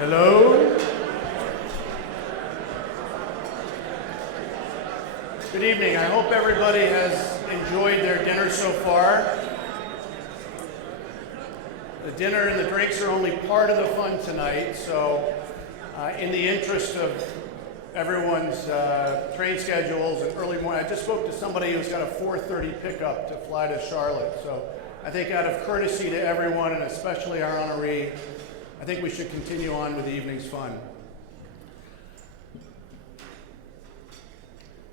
Hello. Good evening. I hope everybody has enjoyed their dinner so far. The dinner and the drinks are only part of the fun tonight, so in the interest of everyone's train schedules and early morning, I just spoke to somebody who's got a 4:30 pickup to fly to Charlotte, so I think out of courtesy to everyone, and especially our honoree, I think we should continue on with the evening's fun.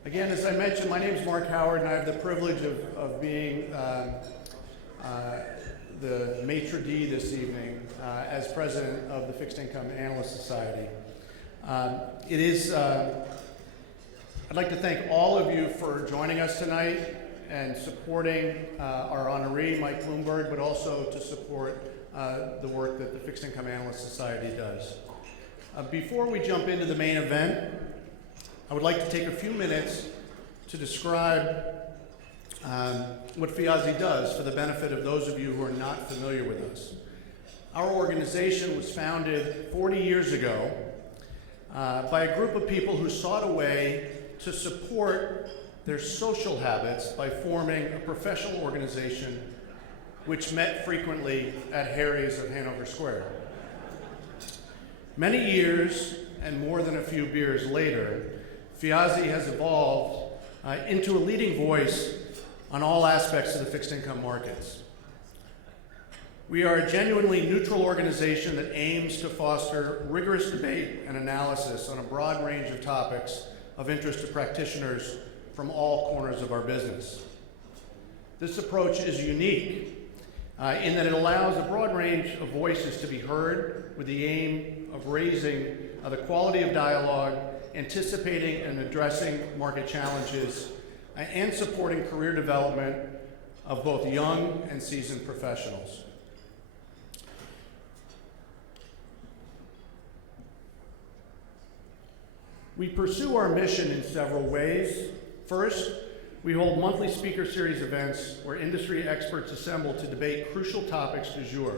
Again, as I mentioned, my name is Mark Howard, and I have the privilege of being the maitre d' this evening as president of the Fixed Income Analyst Society. I'd like to thank all of you for joining us tonight and supporting our honoree, Mike Bloomberg, but also to support the work that the Fixed Income Analyst Society does. Before we jump into the main event, I would like to take a few minutes to describe what FIAZI does for the benefit of those of you who are not familiar with us. Our organization was founded 40 years ago by a group of people who sought a way to support their social habits by forming a professional organization which met frequently at Harry's of Hanover Square. Many years and more than a few beers later, FIAZI has evolved into a leading voice on all aspects of the fixed income markets. We are a genuinely neutral organization that aims to foster rigorous debate and analysis on a broad range of topics of interest to practitioners from all corners of our business. This approach is unique in that it allows a broad range of voices to be heard with the aim of raising the quality of dialogue, anticipating and addressing market challenges, and supporting career development of both young and seasoned professionals. We pursue our mission in several ways. First, we hold monthly speaker series events where industry experts assemble to debate crucial topics du jour.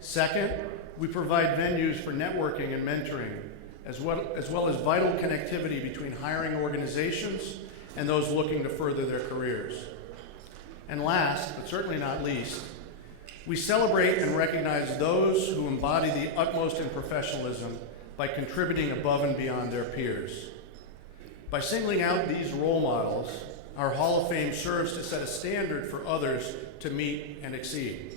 Second, we provide venues for networking and mentoring, as well as vital connectivity between hiring organizations and those looking to further their careers. And last, but certainly not least, we celebrate and recognize those who embody the utmost in professionalism by contributing above and beyond their peers. By singling out these role models, our Hall of Fame serves to set a standard for others to meet and exceed.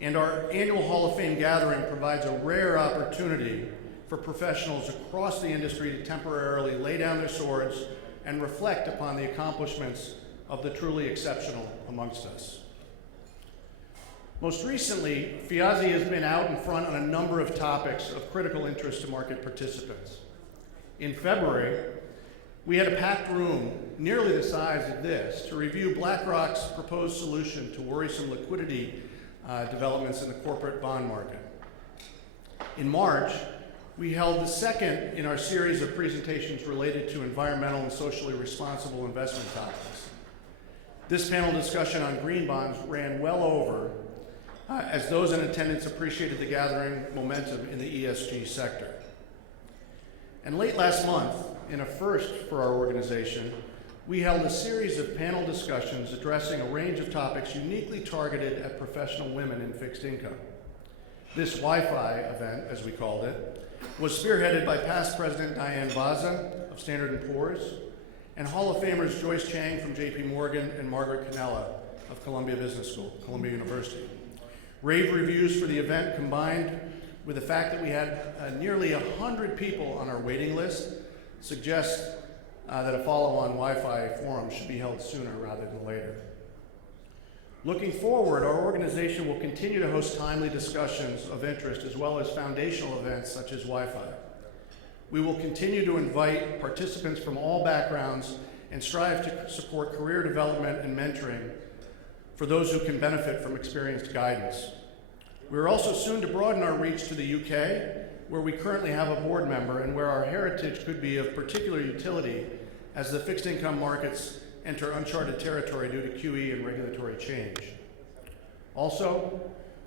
And our annual Hall of Fame gathering provides a rare opportunity for professionals across the industry to temporarily lay down their swords and reflect upon the accomplishments of the truly exceptional amongst us. Most recently, FIAZI has been out in front on a number of topics of critical interest to market participants. In February, we had a packed room, nearly the size of this, to review BlackRock's proposed solution to worrisome liquidity developments in the corporate bond market. In March, we held the second in our series of presentations related to environmental and socially responsible investment topics. This panel discussion on green bonds ran well over, as those in attendance appreciated the gathering momentum in the ESG sector. And late last month, in a first for our organization, we held a series of panel discussions addressing a range of topics uniquely targeted at professional women in fixed income. This Wi-Fi event, as we called it, was spearheaded by past President Diane Baza of Standard & Poor's and Hall of Famers Joyce Chang from JP Morgan and Margaret Cannella of Columbia Business School, Columbia University. Rave reviews for the event, combined with the fact that we had nearly 100 people on our waiting list, suggest that a follow-on Wi-Fi forum should be held sooner rather than later. Looking forward, our organization will continue to host timely discussions of interest as well as foundational events such as Wi-Fi. We will continue to invite participants from all backgrounds and strive to support career development and mentoring for those who can benefit from experienced guidance. We are also soon to broaden our reach to the UK, where we currently have a board member and where our heritage could be of particular utility as the fixed income markets enter uncharted territory due to QE and regulatory change. Also,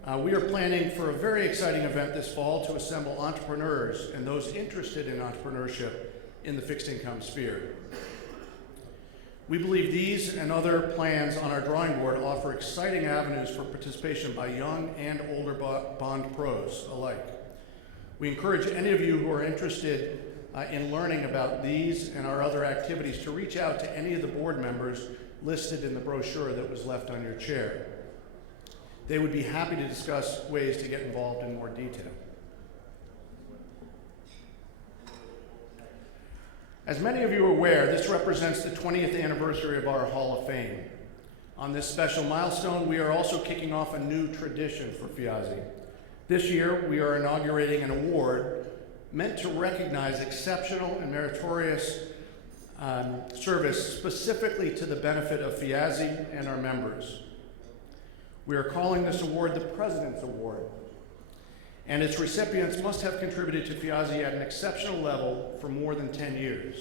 We are planning for a very exciting event this fall to assemble entrepreneurs and those interested in entrepreneurship in the fixed income sphere. We believe these and other plans on our drawing board offer exciting avenues for participation by young and older bond pros alike. We encourage any of you who are interested in learning about these and our other activities to reach out to any of the board members listed in the brochure that was left on your chair. They would be happy to discuss ways to get involved in more detail. As many of you are aware, this represents the 20th anniversary of our Hall of Fame. On this special milestone, we are also kicking off a new tradition for FIAZI. This year, we are inaugurating an award meant to recognize exceptional and meritorious service specifically to the benefit of FIAZI and our members. We are calling this award the President's Award, and its recipients must have contributed to FIAZI at an exceptional level for more than 10 years.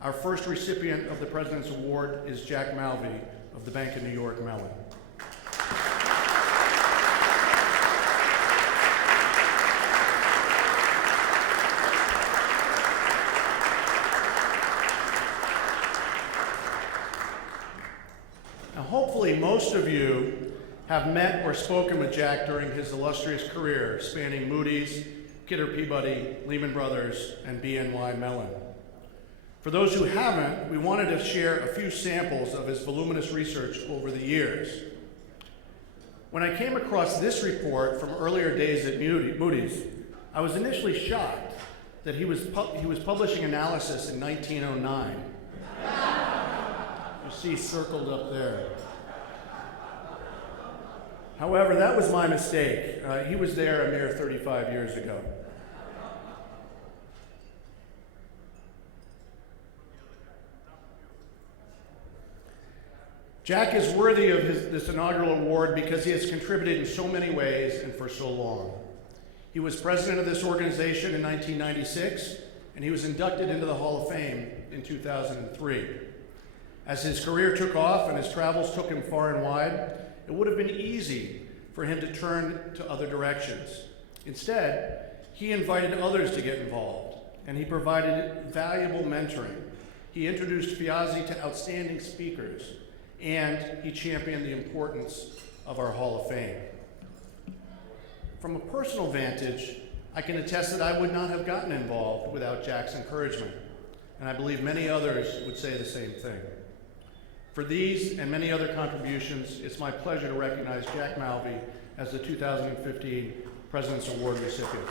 Our first recipient of the President's Award is Jack Malvey of the Bank of New York Mellon. Now, hopefully most of you have met or spoken with Jack during his illustrious career spanning Moody's, Kidder Peabody, Lehman Brothers, and BNY Mellon. For those who haven't, we wanted to share a few samples of his voluminous research over the years. When I came across this report from earlier days at Moody's, I was initially shocked that he was publishing analysis in 1909. You see circled up there. However, that was my mistake. He was there a mere 35 years ago. Jack is worthy of this inaugural award because he has contributed in so many ways and for so long. He was president of this organization in 1996, and he was inducted into the Hall of Fame in 2003. As his career took off and his travels took him far and wide, it would have been easy for him to turn to other directions. Instead, he invited others to get involved, and he provided valuable mentoring. He introduced FIAZI to outstanding speakers, and he championed the importance of our Hall of Fame. From a personal vantage, I can attest that I would not have gotten involved without Jack's encouragement, and I believe many others would say the same thing. For these and many other contributions, it's my pleasure to recognize Jack Malvey as the 2015 President's Award recipient.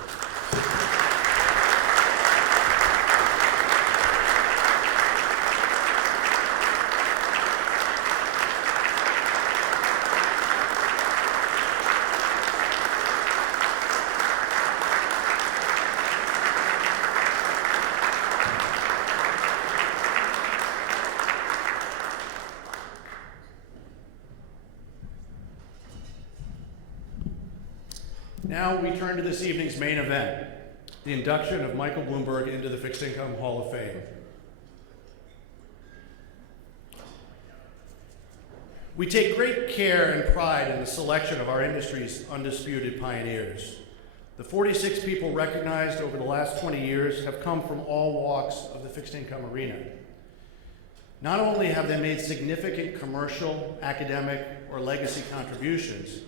Now we turn to this evening's main event, the induction of Michael Bloomberg into the Fixed Income Hall of Fame. We take great care and pride in the selection of our industry's undisputed pioneers. The 46 people recognized over the last 20 years have come from all walks of the fixed income arena. Not only have they made significant commercial, academic, or legacy contributions,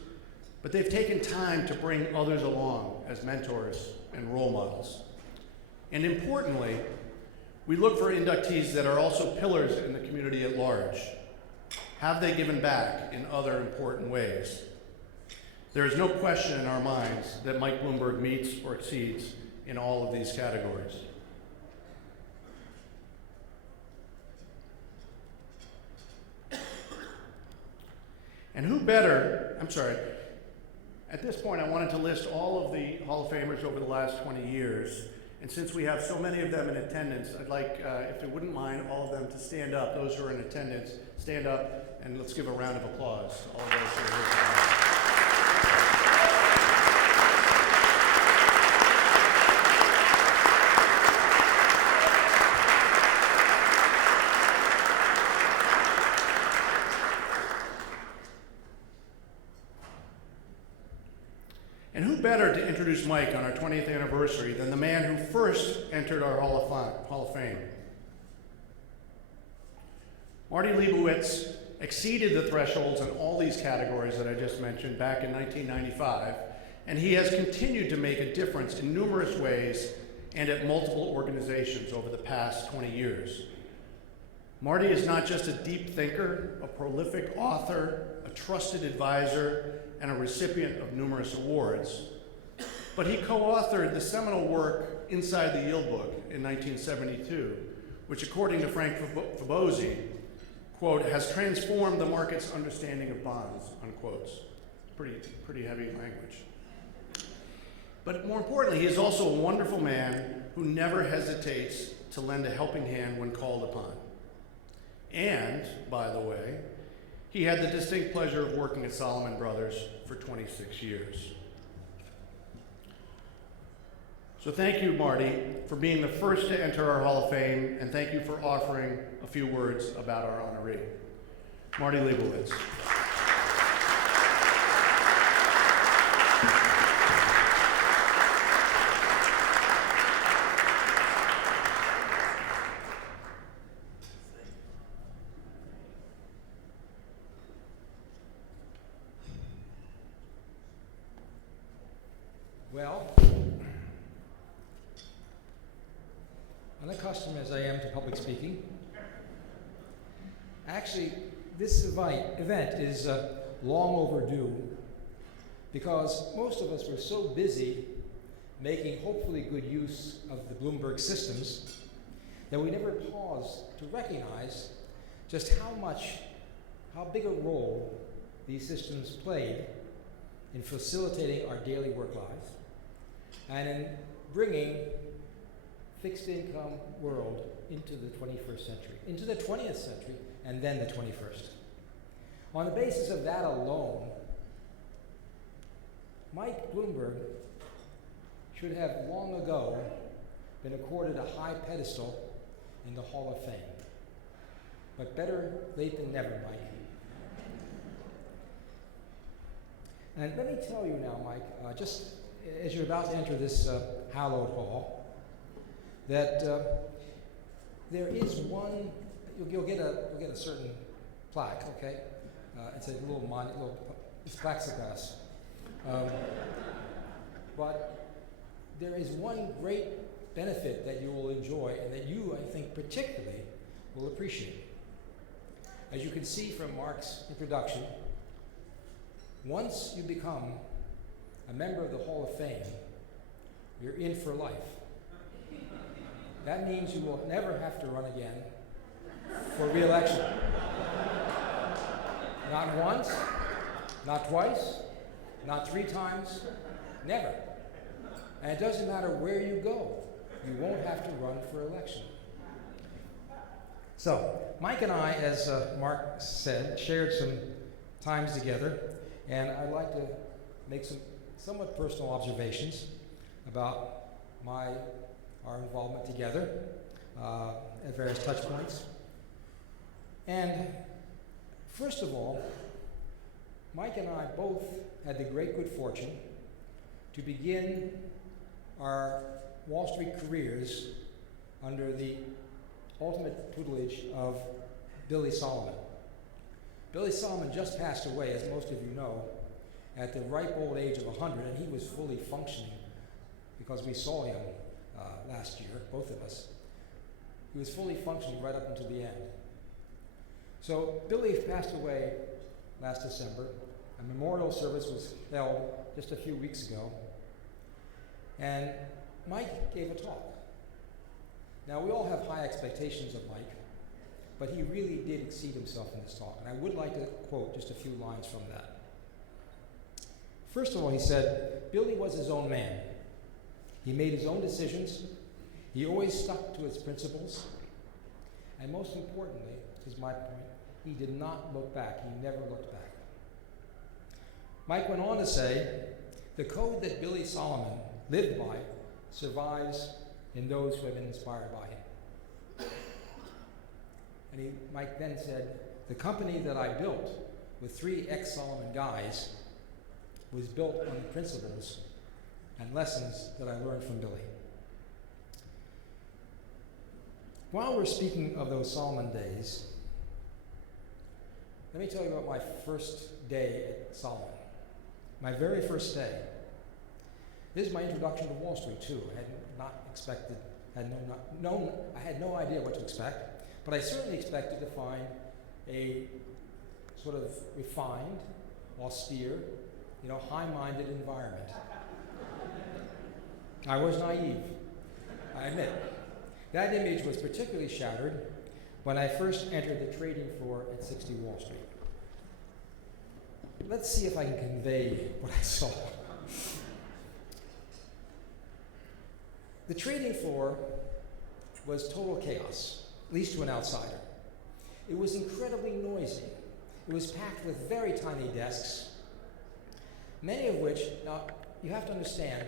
but they've taken time to bring others along as mentors and role models. And importantly, we look for inductees that are also pillars in the community at large. Have they given back in other important ways? There is no question in our minds that Mike Bloomberg meets or exceeds in all of these categories. And who better, at this point I wanted to list all of the Hall of Famers over the last 20 years. And since we have so many of them in attendance, I'd like, if you wouldn't mind, all of them to stand up. Those who are in attendance, stand up, and let's give a round of applause to all of those who are here tonight. And who better to introduce Mike on our 20th anniversary than the man who first entered our Hall of Fame? Marty Leibowitz exceeded the thresholds in all these categories that I just mentioned back in 1995, and he has continued to make a difference in numerous ways and at multiple organizations over the past 20 years. Marty is not just a deep thinker, a prolific author, a trusted advisor, and a recipient of numerous awards, but he co-authored the seminal work Inside the Yield Book in 1972, which according to Frank Fabozzi, quote, has transformed the market's understanding of bonds, unquote. Pretty heavy language. But more importantly, he is also a wonderful man who never hesitates to lend a helping hand when called upon. And, by the way, he had the distinct pleasure of working at Salomon Brothers for 26 years. So thank you, Marty, for being the first to enter our Hall of Fame, and thank you for offering a few words about our honoree. Marty Leibowitz. Well, unaccustomed as I am to public speaking, actually, this event is long overdue because most of us were so busy making hopefully good use of the Bloomberg systems that we never paused to recognize just how big a role these systems played in facilitating our daily work lives and in bringing fixed income world into the 21st century, into the 20th century, and then the 21st. On the basis of that alone, Mike Bloomberg should have long ago been accorded a high pedestal in the Hall of Fame. But better late than never, Mike. And let me tell you now, Mike, just as you're about to enter this hallowed hall, that there is one. You'll get a certain plaque, okay? It's a it's plexiglass. But there is one great benefit that you will enjoy, and that you, I think, particularly will appreciate. As you can see from Mark's introduction, once you become a member of the Hall of Fame, you're in for life. That means you will never have to run again for re-election. Not once, not twice, not 3 times, never. And it doesn't matter where you go, you won't have to run for election. So, Mike and I, as Mark said, shared some times together, and I'd like to make some somewhat personal observations about our involvement together at various touch points. And first of all, Mike and I both had the great good fortune to begin our Wall Street careers under the ultimate tutelage of Billy Solomon. Billy Solomon just passed away, as most of you know, at the ripe old age of 100, and he was fully functioning because we saw him last year, both of us. He was fully functioning right up until the end. So Billy passed away last December. A memorial service was held just a few weeks ago, and Mike gave a talk. Now, we all have high expectations of Mike, but he really did exceed himself in this talk, and I would like to quote just a few lines from that. First of all, he said, Billy was his own man. He made his own decisions. He always stuck to his principles. And most importantly, this is my point, he did not look back. He never looked back. Mike went on to say, the code that Billy Solomon lived by survives in those who have been inspired by him. And Mike then said, the company that I built with 3 ex-Solomon guys was built on the principles and lessons that I learned from Billy. While we're speaking of those Solomon days, let me tell you about my first day at Solomon. My very first day. This is my introduction to Wall Street too. I had not expected, I had no idea what to expect, but I certainly expected to find a sort of refined, austere, high-minded environment. I was naive, I admit. That image was particularly shattered when I first entered the trading floor at 60 Wall Street. Let's see if I can convey what I saw. The trading floor was total chaos, at least to an outsider. It was incredibly noisy. It was packed with very tiny desks, many of which, now you have to understand,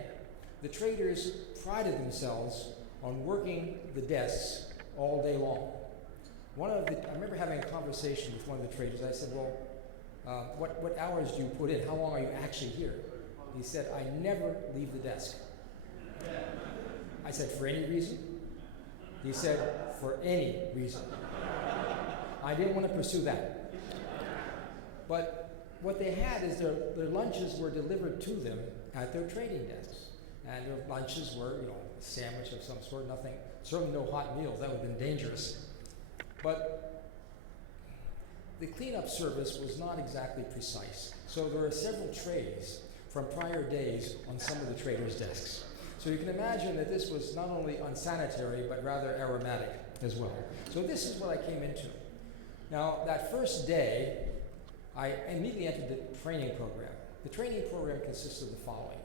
the traders prided themselves on working the desks all day long. I remember having a conversation with one of the traders. I said, well, what hours do you put in? How long are you actually here? He said, I never leave the desk. I said, for any reason? He said, for any reason. I didn't want to pursue that. But what they had is their lunches were delivered to them at their trading desks. And their lunches were, a sandwich of some sort, nothing, certainly no hot meals, that would have been dangerous. But the cleanup service was not exactly precise. So there were several trays from prior days on some of the traders' desks. So you can imagine that this was not only unsanitary, but rather aromatic as well. So this is what I came into. Now, that first day, I immediately entered the training program. The training program consists of the following.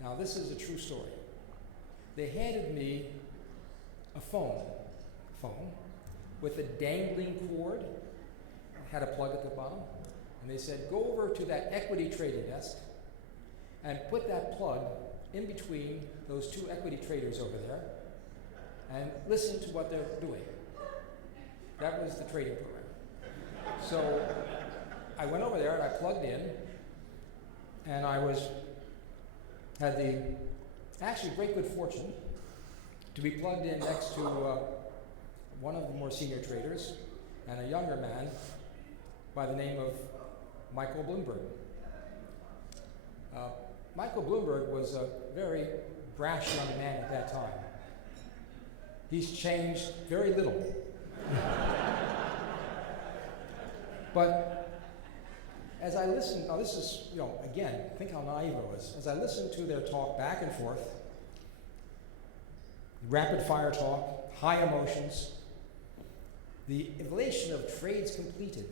Now, this is a true story. They handed me a phone with a dangling cord, had a plug at the bottom, and they said, go over to that equity trading desk and put that plug in between those two equity traders over there and listen to what they're doing. That was the trading program. So I went over there and I plugged in, and I had the actually great good fortune to be plugged in next to one of the more senior traders and a younger man by the name of Michael Bloomberg. Michael Bloomberg was a very brash young man at that time. He's changed very little. But as I listened, now this is, again, think how naive I was. As I listened to their talk back and forth, rapid fire talk, high emotions, the evaluation of trades completed.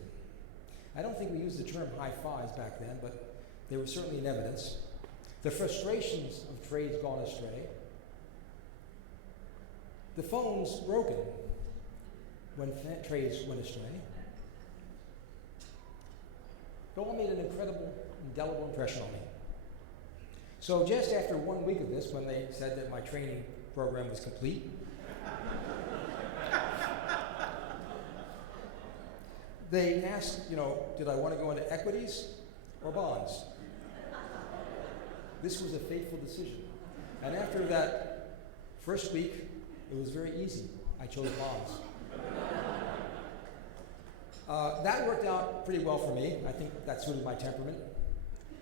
I don't think we used the term high fives back then, but they were certainly in evidence. The frustrations of trades gone astray. The phones broken when trades went astray. It all made an incredible, indelible impression on me. So just after 1 week of this, when they said that my training program was complete, they asked, did I want to go into equities or bonds? This was a fateful decision. And after that first week, it was very easy. I chose bonds. That worked out pretty well for me. I think that suited my temperament.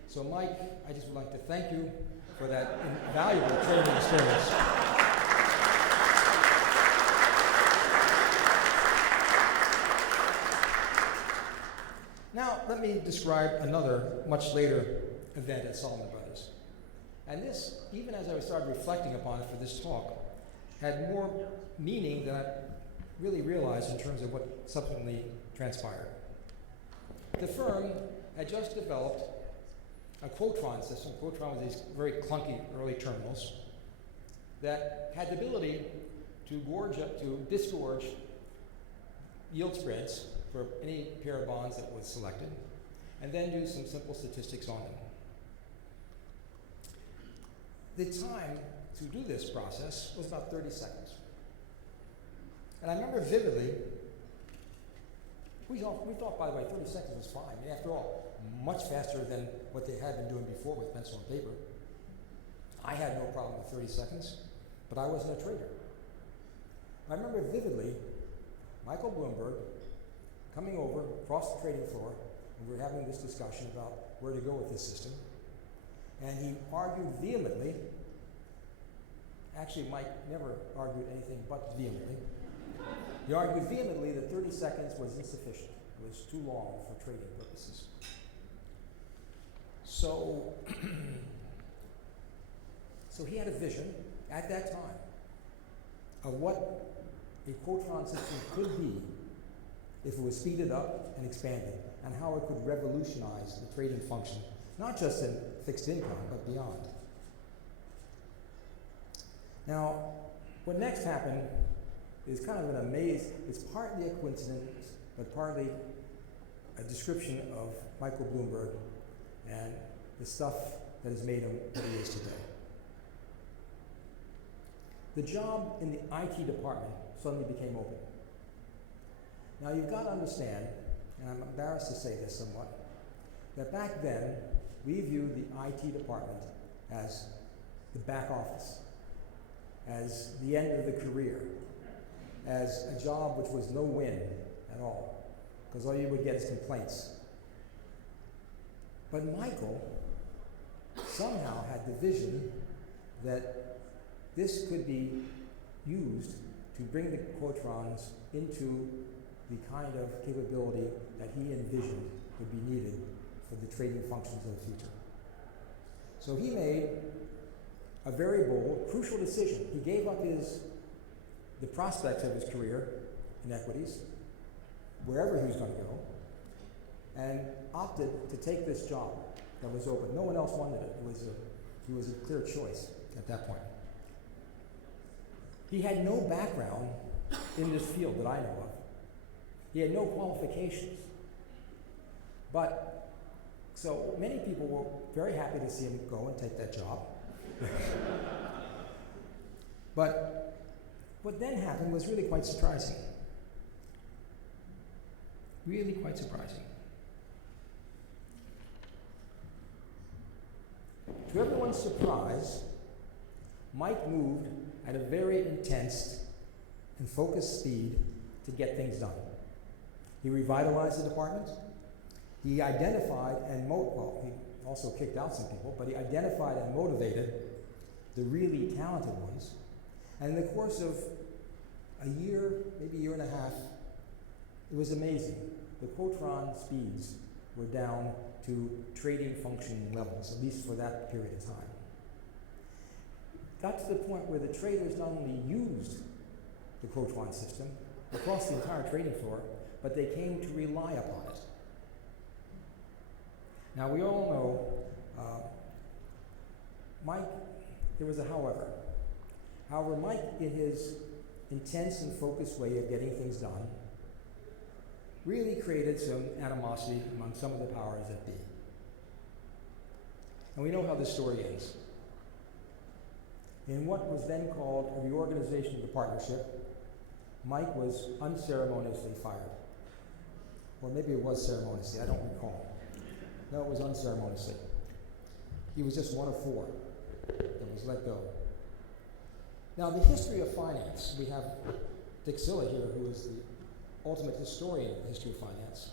So Mike, I just would like to thank you for that invaluable trading experience. Now, let me describe another much later event at Solomon Brothers. And this, even as I started reflecting upon it for this talk, had more meaning than I really realized in terms of what subsequently transpired. The firm had just developed a Quotron system. Quotron was these very clunky early terminals that had the ability to disgorge yield spreads for any pair of bonds that was selected, and then do some simple statistics on them. The time to do this process was about 30 seconds. And I remember vividly, we thought, by the way, 30 seconds was fine. I mean, after all, much faster than what they had been doing before with pencil and paper. I had no problem with 30 seconds, but I wasn't a trader. I remember vividly Michael Bloomberg coming over across the trading floor, and we were having this discussion about where to go with this system. And he argued vehemently. Actually, Mike never argued anything but vehemently. He argued vehemently that 30 seconds was insufficient. It was too long for trading purposes. So, so he had a vision at that time of what a quotron system could be if it was speeded up and expanded, and how it could revolutionize the trading function, not just in fixed income, but beyond. Now, what next happened is kind of an amaze. It's partly a coincidence, but partly a description of Michael Bloomberg and the stuff that has made him what he is today. The job in the IT department suddenly became open. Now you've got to understand, and I'm embarrassed to say this somewhat, that back then we viewed the IT department as the back office, as the end of the career, as a job which was no win at all, because all you would get is complaints. But Michael somehow had the vision that this could be used to bring the quotrons into the kind of capability that he envisioned would be needed for the trading functions of the future. So he made a very bold, crucial decision. He gave up the prospects of his career in equities, wherever he was going to go, and opted to take this job that was open. No one else wanted it. He was a clear choice at that point. He had no background in this field that I know of. He had no qualifications. But, so many people were very happy to see him go and take that job. But what then happened was really quite surprising. Really quite surprising. To everyone's surprise, Mike moved at a very intense and focused speed to get things done. He revitalized the department. He identified and he also kicked out some people, but he identified and motivated the really talented ones. And in the course of a year, maybe a year and a half, it was amazing. The quotron speeds were down to trading functioning levels, at least for that period of time. Got to the point where the traders not only used the quotron system across the entire trading floor, but they came to rely upon it. Now we all know, Mike, there was a however. However, Mike, in his intense and focused way of getting things done, really created some animosity among some of the powers that be. And we know how this story ends. In what was then called a reorganization of the partnership, Mike was unceremoniously fired. Or maybe it was ceremoniously, I don't recall. No, it was unceremoniously. He was just one of four that was let go. Now, the history of finance, we have Dick Silla here, who is the ultimate historian of the history of finance,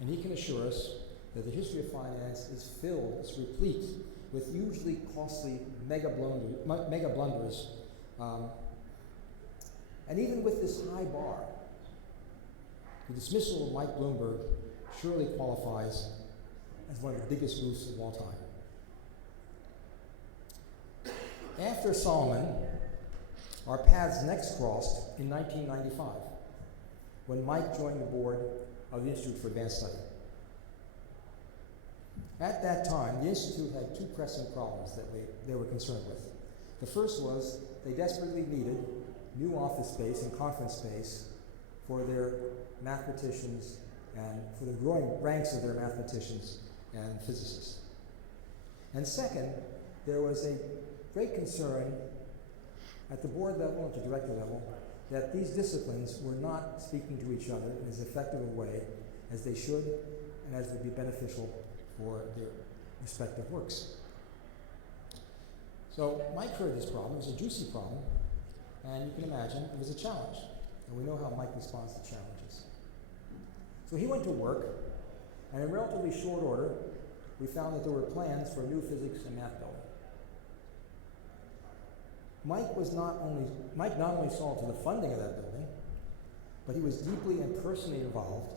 and he can assure us that the history of finance is filled, it's replete with hugely costly mega blunders, and even with this high bar, the dismissal of Mike Bloomberg surely qualifies as one of the biggest goofs of all time. After Solomon, our paths next crossed in 1995, when Mike joined the board of the Institute for Advanced Study. At that time, the Institute had two pressing problems that they were concerned with. The first was they desperately needed new office space and conference space for their mathematicians and for the growing ranks of their mathematicians and physicists. And second, there was a great concern at the board level and at the director level that these disciplines were not speaking to each other in as effective a way as they should and as would be beneficial for their respective works. So Mike heard this problem. It was a juicy problem, and you can imagine it was a challenge. And we know how Mike responds to challenges. So he went to work, and in relatively short order, we found that there were plans for a new physics and math building. Mike not only saw to the funding of that building, but he was deeply and personally involved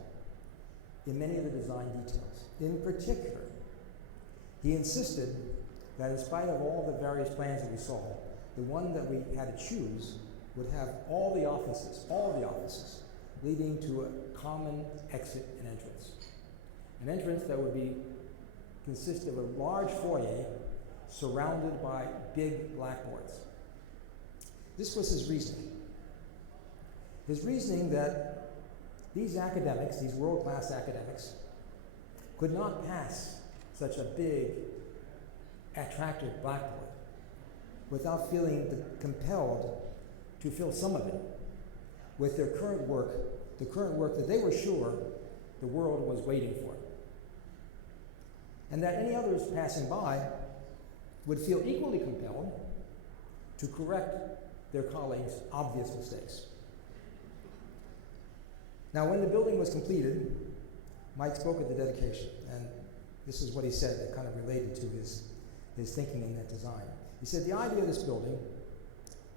in many of the design details. In particular, he insisted that in spite of all the various plans that we saw, the one that we had to choose would have all the offices leading to a common exit and entrance. An entrance that would consist of a large foyer surrounded by big blackboards. This was his reasoning. His reasoning that these academics, these world-class academics, could not pass such a big, attractive blackboard without feeling compelled to fill some of it with their current work, the current work that they were sure the world was waiting for. And that any others passing by would feel equally compelled to correct their colleagues' obvious mistakes. Now, when the building was completed, Mike spoke at the dedication, and this is what he said that kind of related to his thinking in that design. He said, the idea of this building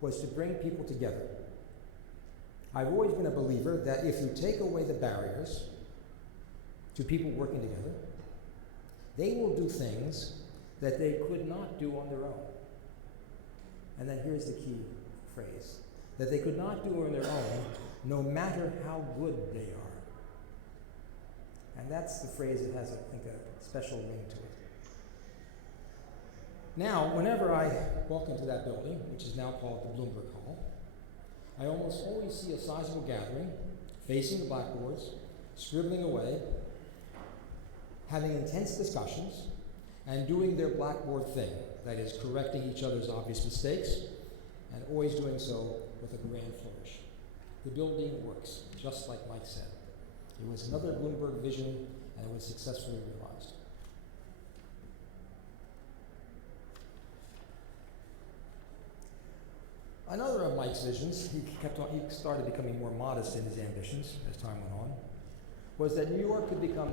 was to bring people together. I've always been a believer that if you take away the barriers to people working together, they will do things that they could not do on their own. And then here's the key phrase, that they could not do on their own, no matter how good they are. And that's the phrase that has, I think, a special ring to it. Now, whenever I walk into that building, which is now called the Bloomberg Hall, I almost always see a sizable gathering, facing the blackboards, scribbling away, having intense discussions, and doing their blackboard thing, that is, correcting each other's obvious mistakes, and always doing so with a grand flourish. The building works, just like Mike said. It was another Bloomberg vision, and it was successfully realized. Another of Mike's visions, he started becoming more modest in his ambitions as time went on, was that New York could become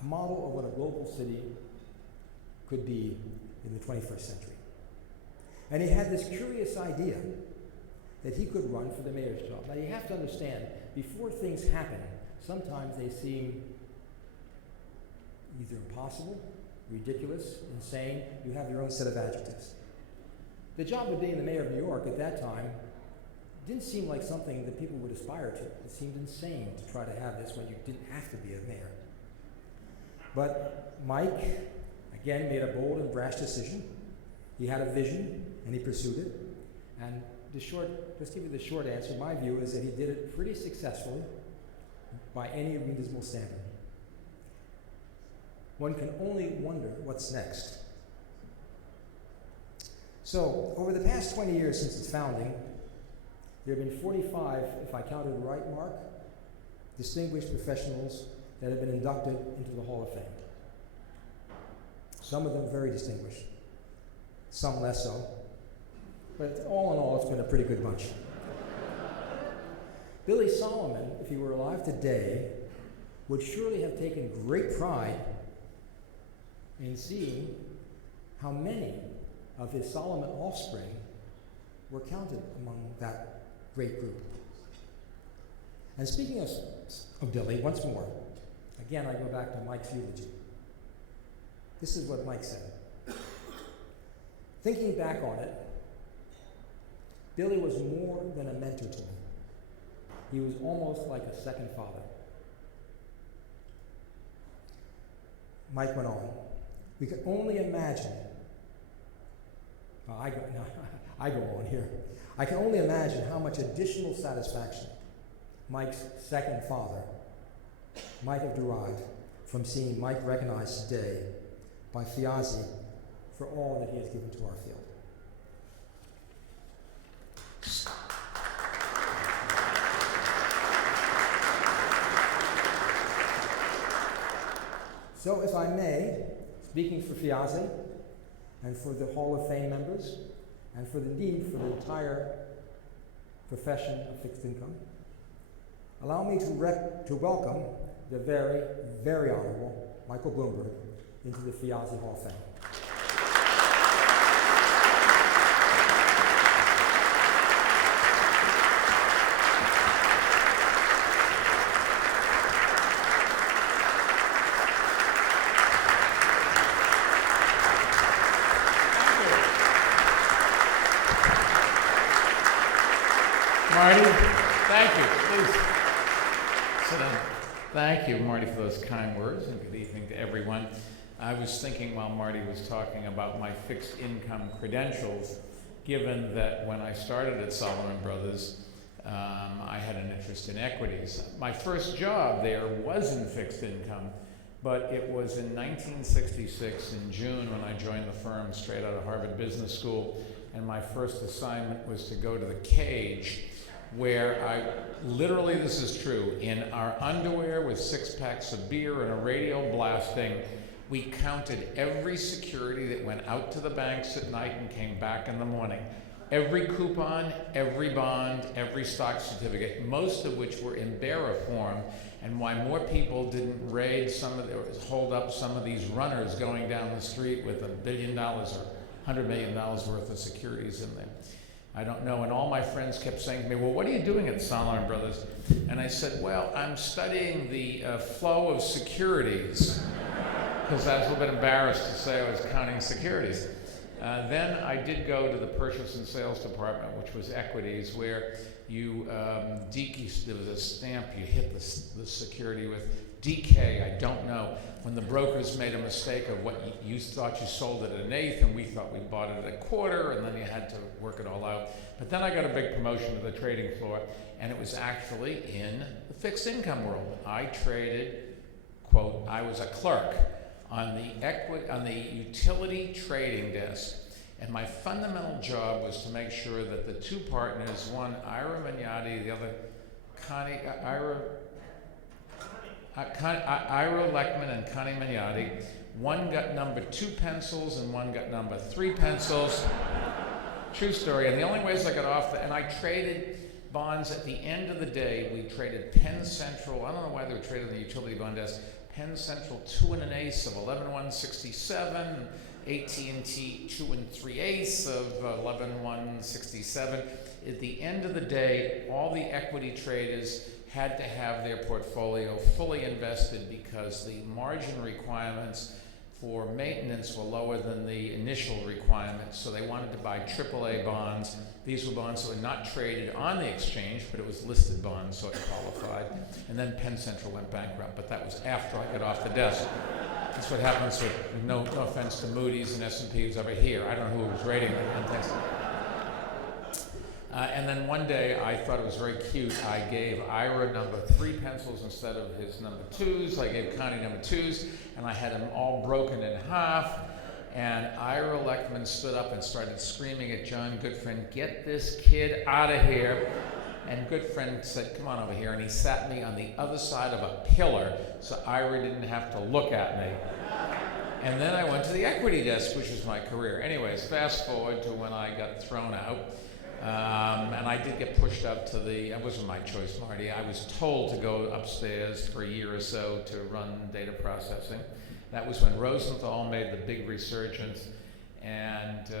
a model of what a global city could be in the 21st century. And he had this curious idea that he could run for the mayor's job. Now, you have to understand, before things happen, sometimes they seem either impossible, ridiculous, insane. You have your own set of adjectives. The job of being the mayor of New York at that time didn't seem like something that people would aspire to. It seemed insane to try to have this when you didn't have to be a mayor. But Mike, again, made a bold and brash decision. He had a vision, and he pursued it. And just give you the short answer, my view is that he did it pretty successfully by any reasonable standard. One can only wonder what's next. So, over the past 20 years since its founding, there have been 45, if I counted right, Mark, distinguished professionals that have been inducted into the Hall of Fame. Some of them very distinguished, some less so. But all in all, it's been a pretty good bunch. Billy Solomon, if he were alive today, would surely have taken great pride in seeing how many of his Solomon offspring were counted among that great group. And speaking of Billy, once more, again, I go back to Mike's eulogy. This is what Mike said. Thinking back on it, Billy was more than a mentor to me. He was almost like a second father. Mike went on. We can only imagine. I go on here. I can only imagine how much additional satisfaction Mike's second father might have derived from seeing Mike recognized today by Fiazi for all that he has given to our field. So if I may, speaking for FIAZE and for the Hall of Fame members and for the need for the entire profession of fixed income, allow me to welcome the very, very honorable Michael Bloomberg into the FIAZE Hall of Fame. Marty, thank you. Please sit down. Thank you, Marty, for those kind words, and good evening to everyone. I was thinking while Marty was talking about my fixed income credentials, given that when I started at Solomon Brothers, I had an interest in equities. My first job there was in fixed income, but it was in 1966 in June when I joined the firm straight out of Harvard Business School, and my first assignment was to go to the cage, where I literally, this is true, in our underwear with 6 packs of beer and a radio blasting, we counted every security that went out to the banks at night and came back in the morning. Every coupon, every bond, every stock certificate, most of which were in bearer form, and why more people didn't raid hold up some of these runners going down the street with $1 billion or $100 million worth of securities in them. I don't know, and all my friends kept saying to me, well, what are you doing at Solomon Brothers? And I said, well, I'm studying the flow of securities, because I was a little bit embarrassed to say I was counting securities. Then I did go to the purchase and sales department, which was equities, where you, there was a stamp you hit the security with. DK, I don't know, when the brokers made a mistake of what you thought you sold it at 1/8 and we thought we bought it at 1/4, and then you had to work it all out. But then I got a big promotion to the trading floor, and it was actually in the fixed income world. I traded, quote, I was a clerk on the utility trading desk, and my fundamental job was to make sure that the 2 partners, one Ira Mignati, the other Ira Leckman and Connie Mignati, one got number 2 pencils and one got number 3 pencils. True story. And the only ways I got off and I traded bonds at the end of the day. We traded Penn Central. I don't know why they were traded on the utility bond desk. Penn Central 2 1/8 of 11/167, AT&T 2 3/8 of 11/167. At the end of the day, all the equity traders had to have their portfolio fully invested because the margin requirements for maintenance were lower than the initial requirements, so they wanted to buy AAA bonds. These were bonds that were not traded on the exchange, but it was listed bonds, so it qualified. And then Penn Central went bankrupt, but that was after I got off the desk. That's what happens with, no offense to Moody's and S&P who's over here. I don't know who was rating them. And then one day, I thought it was very cute. I gave Ira number 3 pencils instead of his number 2s. I gave Connie number 2s, and I had them all broken in half. And Ira Leckman stood up and started screaming at John Goodfriend, "Get this kid out of here." And Goodfriend said, "Come on over here." And he sat me on the other side of a pillar, so Ira didn't have to look at me. And then I went to the equity desk, which was my career. Anyways, fast forward to when I got thrown out. And I did get pushed up to it wasn't my choice, Marty. I was told to go upstairs for a year or so to run data processing. That was when Rosenthal made the big resurgence, and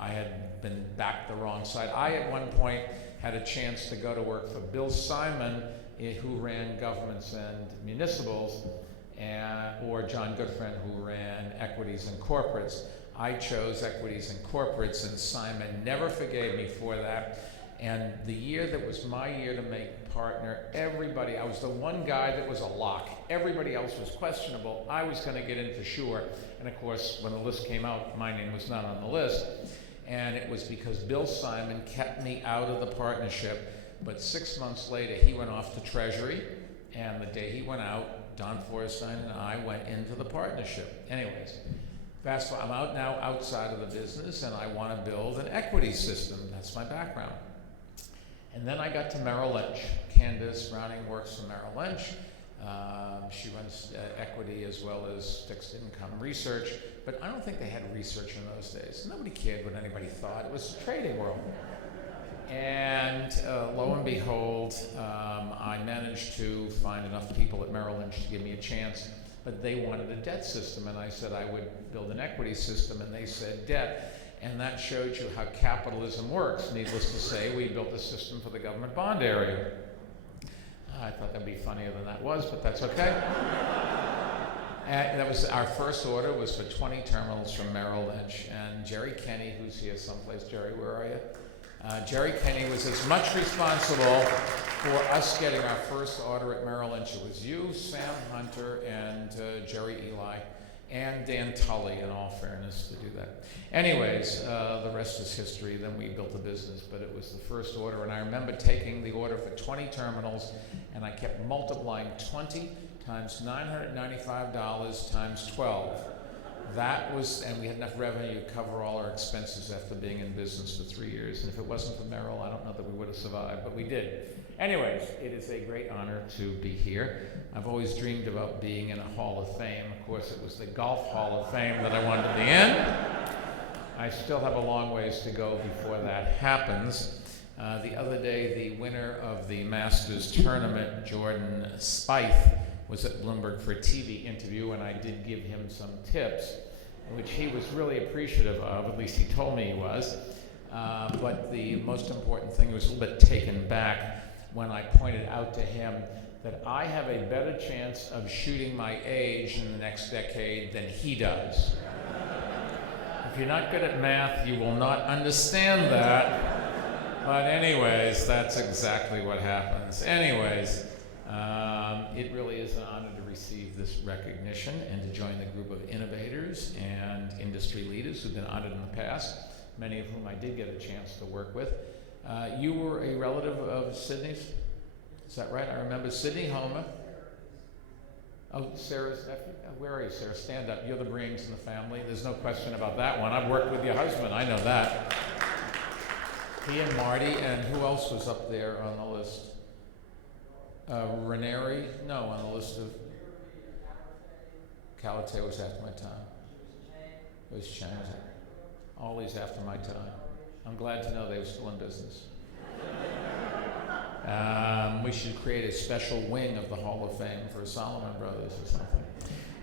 I had been back the wrong side. I, at one point, had a chance to go to work for Bill Simon, who ran governments and municipals, or John Goodfriend, who ran equities and corporates. I chose equities and corporates, and Simon never forgave me for that. And the year that was my year to make partner, I was the one guy that was a lock. Everybody else was questionable. I was going to get in for sure. And of course, when the list came out, my name was not on the list. And it was because Bill Simon kept me out of the partnership. But 6 months later, he went off to Treasury. And the day he went out, Don Feuerstein and I went into the partnership. Anyways. Fast forward, I'm out now outside of the business, and I want to build an equity system. That's my background. And then I got to Merrill Lynch. Candace Browning works for Merrill Lynch. She runs equity as well as fixed income research, but I don't think they had research in those days. Nobody cared what anybody thought. It was the trading world. And lo and behold, I managed to find enough people at Merrill Lynch to give me a chance, but they wanted a debt system, and I said I would build an equity system, and they said debt. And that showed you how capitalism works. Needless to say, we built a system for the government bond area. I thought that'd be funnier than that was, but that's okay. And that was our first order was for 20 terminals from Merrill Lynch. And Jerry Kenny, who's here someplace. Jerry, where are you? Jerry Kenny was as much responsible for us getting our first order at Merrill Lynch. It was you, Sam Hunter, and Jerry Eli, and Dan Tully, in all fairness, to do that. Anyways, the rest is history. Then we built the business, but it was the first order. And I remember taking the order for 20 terminals, and I kept multiplying 20 times $995 times 12. That was, and we had enough revenue to cover all our expenses after being in business for 3 years. And if it wasn't for Merrill, I don't know that we would have survived, but we did. Anyways, it is a great honor to be here. I've always dreamed about being in a Hall of Fame. Of course, it was the Golf Hall of Fame that I wanted to be in. I still have a long ways to go before that happens. The other day, the winner of the Masters tournament, Jordan Spieth, was at Bloomberg for a TV interview, and I did give him some tips, which he was really appreciative of. At least he told me he was. But the most important thing, he was a little bit taken back when I pointed out to him that I have a better chance of shooting my age in the next decade than he does. If you're not good at math, you will not understand that. But anyways, that's exactly what happens. Anyways, it really is an honor to receive this recognition and to join the group of innovators and industry leaders who've been honored in the past, many of whom I did get a chance to work with. You were a relative of Sydney's? Is that right? I remember Sydney Homer. Oh, Sarah's nephew? Where are you, Sarah? Stand up. You're the brains in the family. There's no question about that one. I've worked with your husband. I know that. He and Marty, and who else was up there on the list? Ranieri? No, on the list of... Calate was after my time. It was Chang. Always after my time. I'm glad to know they were still in business. We should create a special wing of the Hall of Fame for Solomon Brothers or something.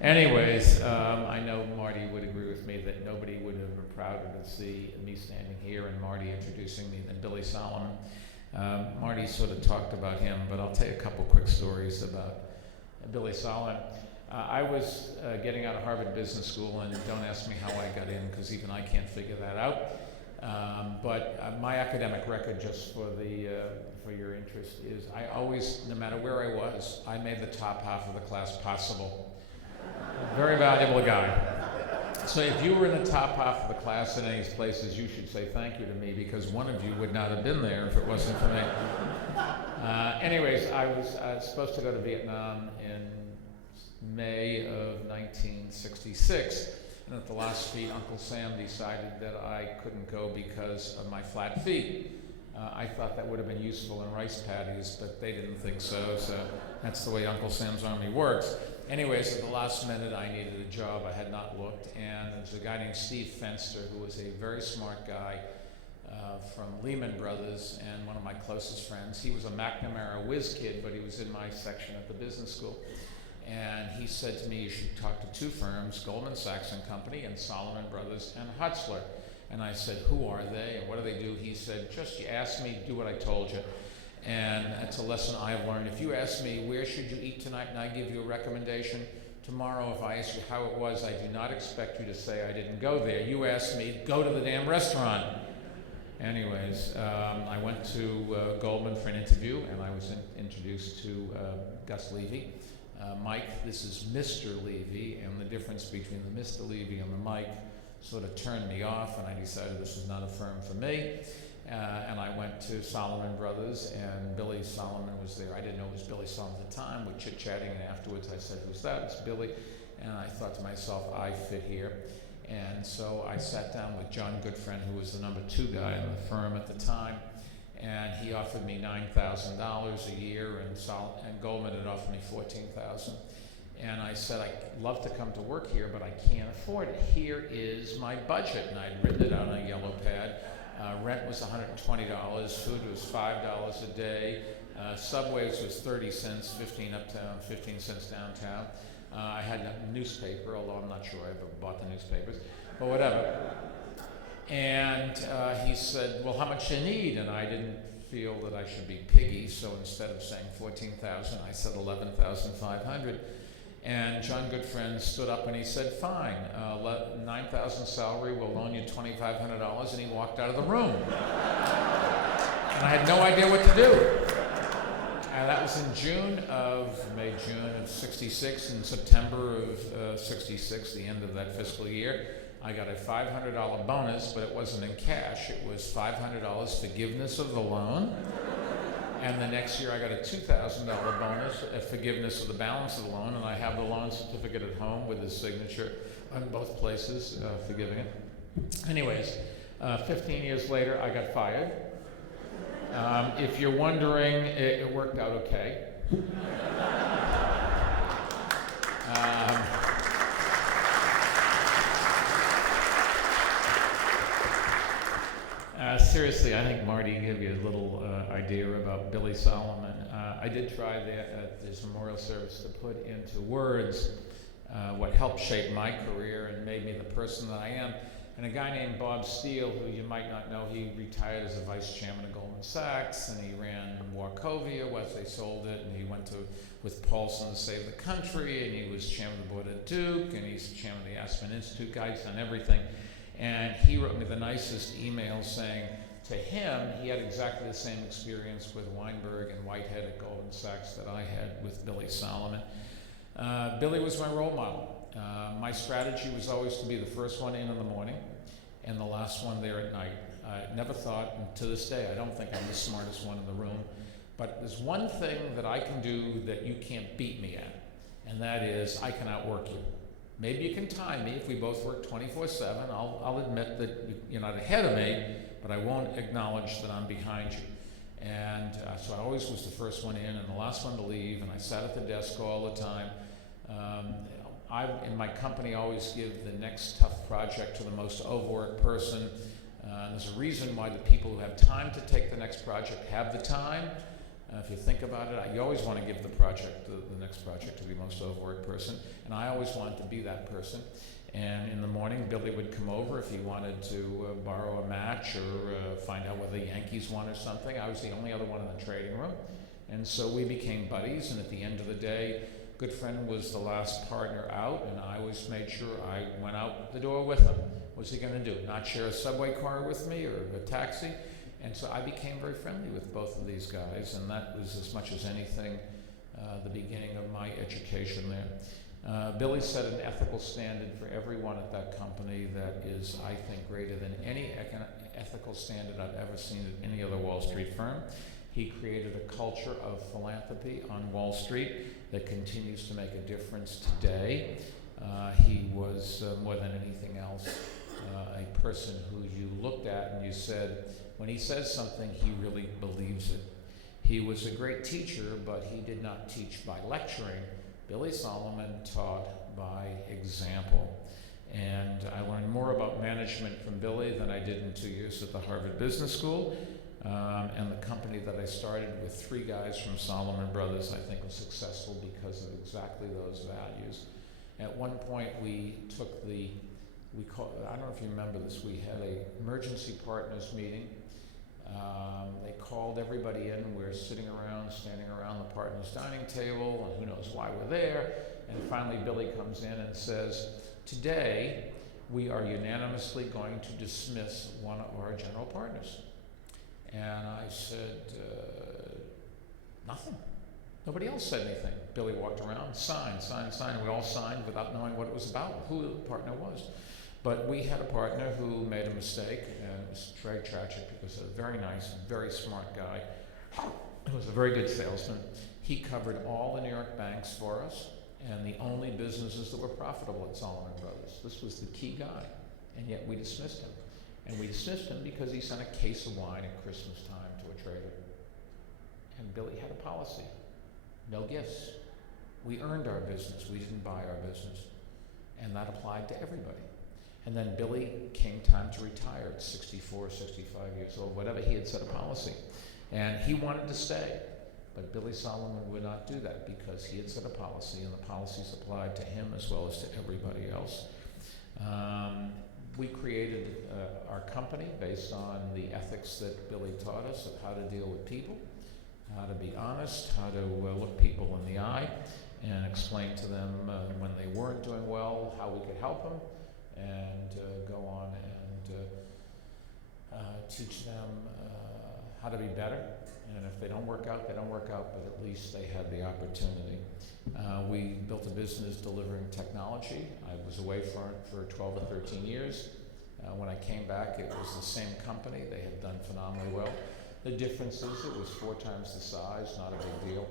Anyways, I know Marty would agree with me that nobody would have been prouder to see me standing here and Marty introducing me than Billy Solomon. Marty sort of talked about him, but I'll tell you a couple quick stories about Billy Solomon. I was getting out of Harvard Business School, and don't ask me how I got in, because even I can't figure that out. But my academic record, just for your interest, is I always, no matter where I was, I made the top half of the class possible. Very valuable guy. So if you were in the top half of the class in any places, you should say thank you to me, because one of you would not have been there if it wasn't for me. Anyways, I was supposed to go to Vietnam in May of 1966, and at the last feet, Uncle Sam decided that I couldn't go because of my flat feet. I thought that would have been useful in rice paddies, but they didn't think so, so that's the way Uncle Sam's Army works. Anyways, at the last minute, I needed a job. I had not looked, and there was a guy named Steve Fenster, who was a very smart guy from Lehman Brothers, and one of my closest friends. He was a McNamara whiz kid, but he was in my section at the business school. And he said to me, you should talk to two firms, Goldman Sachs and Company, and Solomon Brothers and Hutzler. And I said, who are they and what do they do? He said, just you ask me, do what I told you. And that's a lesson I've learned. If you ask me, where should you eat tonight, and I give you a recommendation, tomorrow if I ask you how it was, I do not expect you to say I didn't go there. You ask me, go to the damn restaurant. Anyways, I went to Goldman for an interview, and I was introduced to Gus Levy. Mike, this is Mr. Levy, and the difference between the Mr. Levy and the Mike sort of turned me off, and I decided this was not a firm for me. And I went to Solomon Brothers, and Billy Solomon was there. I didn't know it was Billy Solomon at the time. We're chit-chatting, and afterwards I said, who's that? It's Billy. And I thought to myself, I fit here. And so I sat down with John Goodfriend, who was the number 2 guy in the firm at the time. and he offered me $9,000 a year, and Goldman had offered me $14,000. And I said, I'd love to come to work here, but I can't afford it. Here is my budget. And I'd written it out on a yellow pad. Rent was $120, food was $5 a day, Subways was 30 cents, 15 uptown, 15 cents downtown. I had a newspaper, although I'm not sure I ever bought the newspapers, but whatever. And he said, well, how much do you need? And I didn't feel that I should be piggy, so instead of saying 14,000, I said 11,500. And John Goodfriend stood up and he said, fine, 9,000 salary, we'll loan you $2,500, and he walked out of the room. And I had no idea what to do. And that was in June of 66, in September of 66, the end of that fiscal year. I got a $500 bonus, but it wasn't in cash. It was $500 forgiveness of the loan. And the next year I got a $2,000 bonus, forgiveness of the balance of the loan, and I have the loan certificate at home with his signature on both places, forgiving it. Anyways, 15 years later, I got fired. If you're wondering, it worked out okay. Seriously, I think Marty gave you a little idea about Billy Solomon. I did try at this memorial service to put into words what helped shape my career and made me the person that I am. And a guy named Bob Steele, who you might not know, he retired as a vice chairman of Goldman Sachs, and he ran Wachovia once they sold it, and he went with Paulson to save the country, and he was chairman of the board at Duke, and he's chairman of the Aspen Institute. Guy's done everything. And he wrote me the nicest email saying, to him, he had exactly the same experience with Weinberg and Whitehead at Goldman Sachs that I had with Billy Solomon. Billy was my role model. My strategy was always to be the first one in the morning and the last one there at night. I never thought, and to this day, I don't think I'm the smartest one in the room, but there's one thing that I can do that you can't beat me at, and that is I can outwork you. Maybe you can time me if we both work 24/7. I'll admit that you're not ahead of me, but I won't acknowledge that I'm behind you. And so I always was the first one in and the last one to leave, and I sat at the desk all the time. I, in my company, always give the next tough project to the most overworked person. There's a reason why the people who have time to take the next project have the time. If you think about it, you always want to give the next project to the most overworked person, and I always wanted to be that person. And in the morning, Billy would come over if he wanted to borrow a match or find out whether the Yankees won or something. I was the only other one in the trading room, and so we became buddies. And at the end of the day, Goodfriend was the last partner out, and I always made sure I went out the door with him. What's he going to do? Not share a subway car with me or a taxi? And so I became very friendly with both of these guys, and that was as much as anything the beginning of my education there. Billy set an ethical standard for everyone at that company that is, I think, greater than any ethical standard I've ever seen at any other Wall Street firm. He created a culture of philanthropy on Wall Street that continues to make a difference today. He was, more than anything else, a person who you looked at and you said, when he says something, he really believes it. He was a great teacher, but he did not teach by lecturing. Billy Solomon taught by example. And I learned more about management from Billy than I did in 2 years at the Harvard Business School. And the company that I started with 3 guys from Solomon Brothers, I think, was successful because of exactly those values. At one point, we took I don't know if you remember this, we had an emergency partners meeting. They called everybody in. We're standing around the partners' dining table, and who knows why we're there. And finally, Billy comes in and says, today, we are unanimously going to dismiss one of our general partners. And I said, nothing. Nobody else said anything. Billy walked around, signed, and we all signed without knowing what it was about, who the partner was. But we had a partner who made a mistake, and it was very tragic because he was a very nice, very smart guy. He was a very good salesman. He covered all the New York banks for us and the only businesses that were profitable at Solomon Brothers. This was the key guy, and yet we dismissed him. And we dismissed him because he sent a case of wine at Christmas time to a trader. And Billy had a policy. No gifts. We earned our business. We didn't buy our business. And that applied to everybody. And then Billy came time to retire at 64, 65 years old, whatever. He had set a policy. And he wanted to stay. But Billy Solomon would not do that because he had set a policy, and the policies applied to him as well as to everybody else. We created our company based on the ethics that Billy taught us of how to deal with people, how to be honest, how to look people in the eye, and explain to them when they weren't doing well, how we could help them, and go on and teach them how to be better. And if they don't work out, they don't work out, but at least they had the opportunity. We built a business delivering technology. I was away for 12 or 13 years. When I came back, it was the same company. They had done phenomenally well. The difference is it was 4 times the size, not a big deal.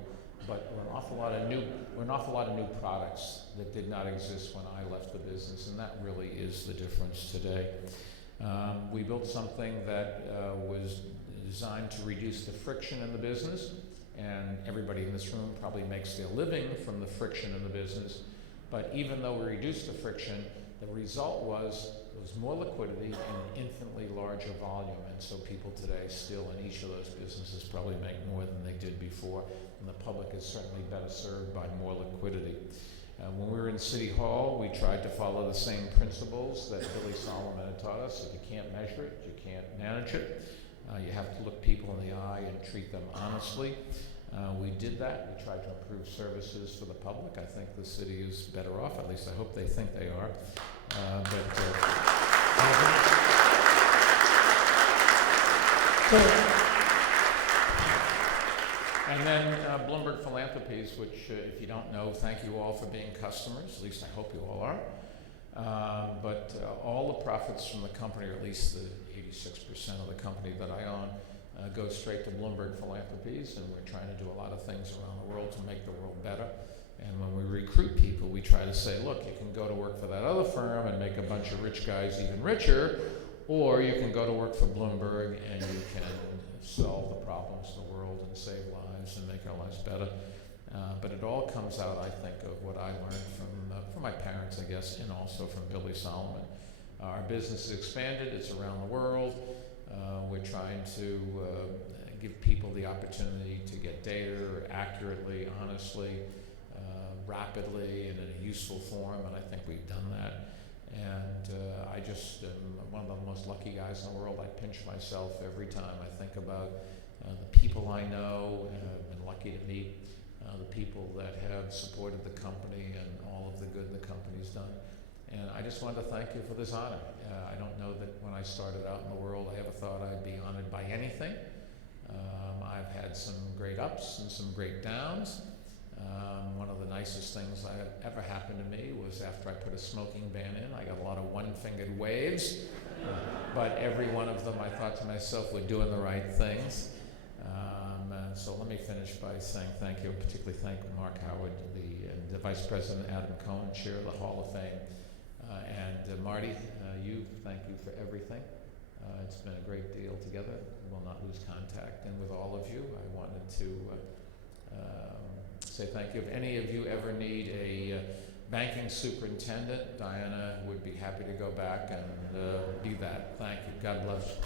But we're an awful lot of new products that did not exist when I left the business, and that really is the difference today. We built something that was designed to reduce the friction in the business, and everybody in this room probably makes their living from the friction in the business. But even though we reduced the friction, the result was there was more liquidity and an infinitely larger volume. And so people today still in each of those businesses probably make more than they did before, and the public is certainly better served by more liquidity. When we were in City Hall, we tried to follow the same principles that Billy Solomon had taught us. If you can't measure it, you can't manage it. You have to look people in the eye and treat them honestly. We did that. We tried to improve services for the public. I think the city is better off. At least I hope they think they are. And then Bloomberg Philanthropies, which if you don't know, thank you all for being customers. At least I hope you all are. But all the profits from the company, or at least the 86% of the company that I own, go straight to Bloomberg Philanthropies, and we're trying to do a lot of things around the world to make the world better. And when we recruit people, we try to say, look, you can go to work for that other firm and make a bunch of rich guys even richer, or you can go to work for Bloomberg and you can solve the problems of the world and save lives and make our lives better. But it all comes out, I think, of what I learned from my parents, I guess, and also from Billy Solomon. Our business is expanded. It's around the world. We're trying to give people the opportunity to get data accurately, honestly, rapidly, and in a useful form, and I think we've done that. And I just am one of the most lucky guys in the world. I pinch myself every time I think about the people I know and have been lucky to meet, the people that have supported the company and all of the good the company's done. And I just wanted to thank you for this honor. I don't know that when I started out in the world, I ever thought I'd be honored by anything. I've had some great ups and some great downs. One of the nicest things that ever happened to me was after I put a smoking ban in, I got a lot of one-fingered waves. But every one of them, I thought to myself, we're doing the right things. So let me finish by saying thank you, particularly thank Mark Howard, the Vice President Adam Cohen, Chair of the Hall of Fame. And Marty, thank you for everything. It's been a great deal together. We'll not lose contact. And with all of you, I wanted to say thank you. If any of you ever need a banking superintendent, Diana would be happy to go back and be that. Thank you. God bless.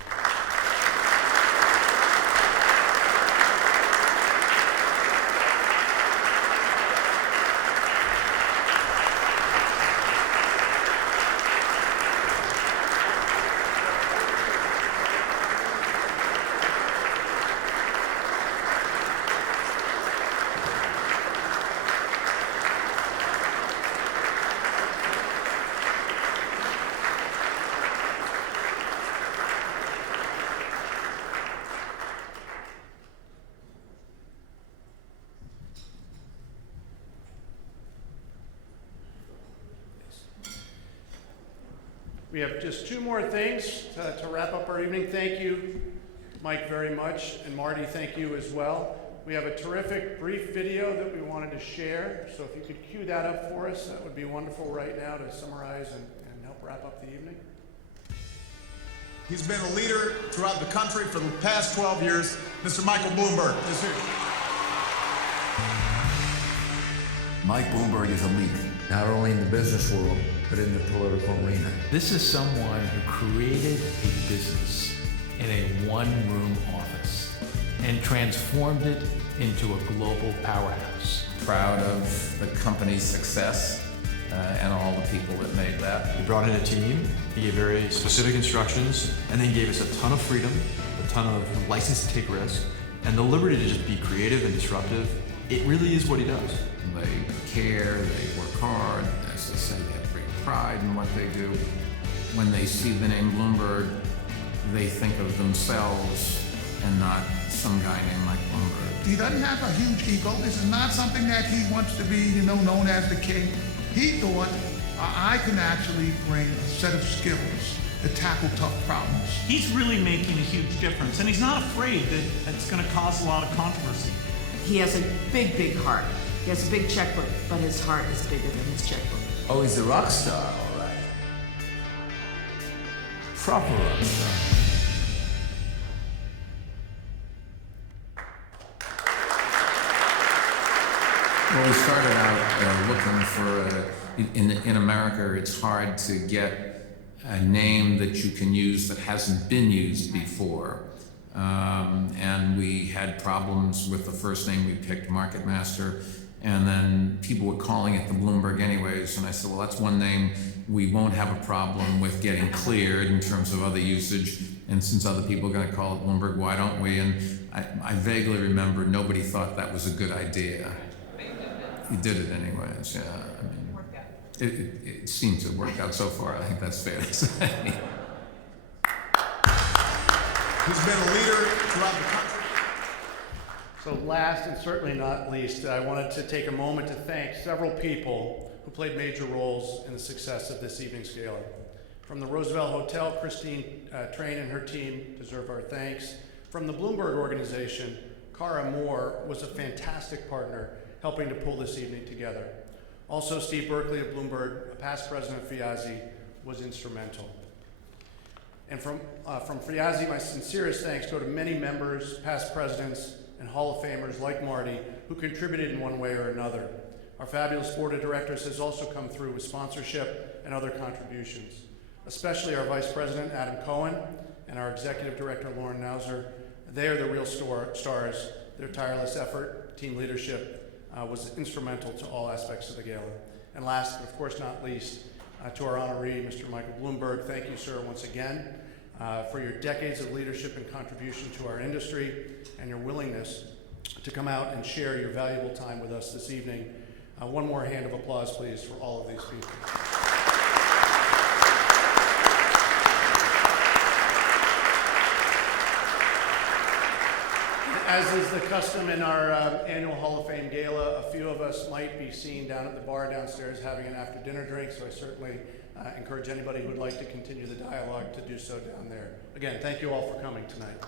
We have just 2 more things to wrap up our evening. Thank you, Mike, very much. And Marty, thank you as well. We have a terrific brief video that we wanted to share. So if you could cue that up for us, that would be wonderful right now to summarize and help wrap up the evening. He's been a leader throughout the country for the past 12 years. Mr. Michael Bloomberg is here. Mike Bloomberg is a leader, not only in the business world, but in the political arena. This is someone who created a business in a one-room office and transformed it into a global powerhouse. Proud of the company's success and all the people that made that. He brought in a team, he gave very specific instructions, and then gave us a ton of freedom, a ton of license to take risks, and the liberty to just be creative and disruptive. It really is what he does. They care, they work hard, as they say, they have great pride in what they do. When they see the name Bloomberg, they think of themselves and not some guy named Mike Bloomberg. He doesn't have a huge ego. This is not something that he wants to be, known as the king. He thought, I can actually bring a set of skills to tackle tough problems. He's really making a huge difference, and he's not afraid that it's going to cause a lot of controversy. He has a big, big heart. He has a big checkbook, but his heart is bigger than his checkbook. Oh, he's a rock star, all right. Proper rock star. Well, we started out looking for, in America, it's hard to get a name that you can use that hasn't been used before. And we had problems with the first name we picked, Market Master, and then people were calling it the Bloomberg anyways, and I said, well, that's one name we won't have a problem with getting cleared in terms of other usage, and since other people are going to call it Bloomberg, why don't we? And I vaguely remember nobody thought that was a good idea. He did it anyways, yeah. I mean, it seems to work out so far. I think that's fair to say. He's been a leader throughout the country. So last and certainly not least, I wanted to take a moment to thank several people who played major roles in the success of this evening's gala. From the Roosevelt Hotel, Christine Train and her team deserve our thanks. From the Bloomberg organization, Cara Moore was a fantastic partner helping to pull this evening together. Also, Steve Berkeley of Bloomberg, a past president of FIAZI, was instrumental. And from FIAZI, my sincerest thanks go to many members, past presidents, and Hall of Famers like Marty, who contributed in one way or another. Our fabulous board of directors has also come through with sponsorship and other contributions, especially our vice president, Adam Cohen, and our executive director, Lauren Nauser. They are the real stars. Their tireless effort, team leadership, was instrumental to all aspects of the gala. And last, but of course not least, to our honoree, Mr. Michael Bloomberg, thank you, sir, once again, for your decades of leadership and contribution to our industry and your willingness to come out and share your valuable time with us this evening. One more hand of applause, please, for all of these people. As is the custom in our annual Hall of Fame gala, a few of us might be seen down at the bar downstairs having an after-dinner drink, so I certainly encourage anybody who would like to continue the dialogue to do so down there. Again, thank you all for coming tonight.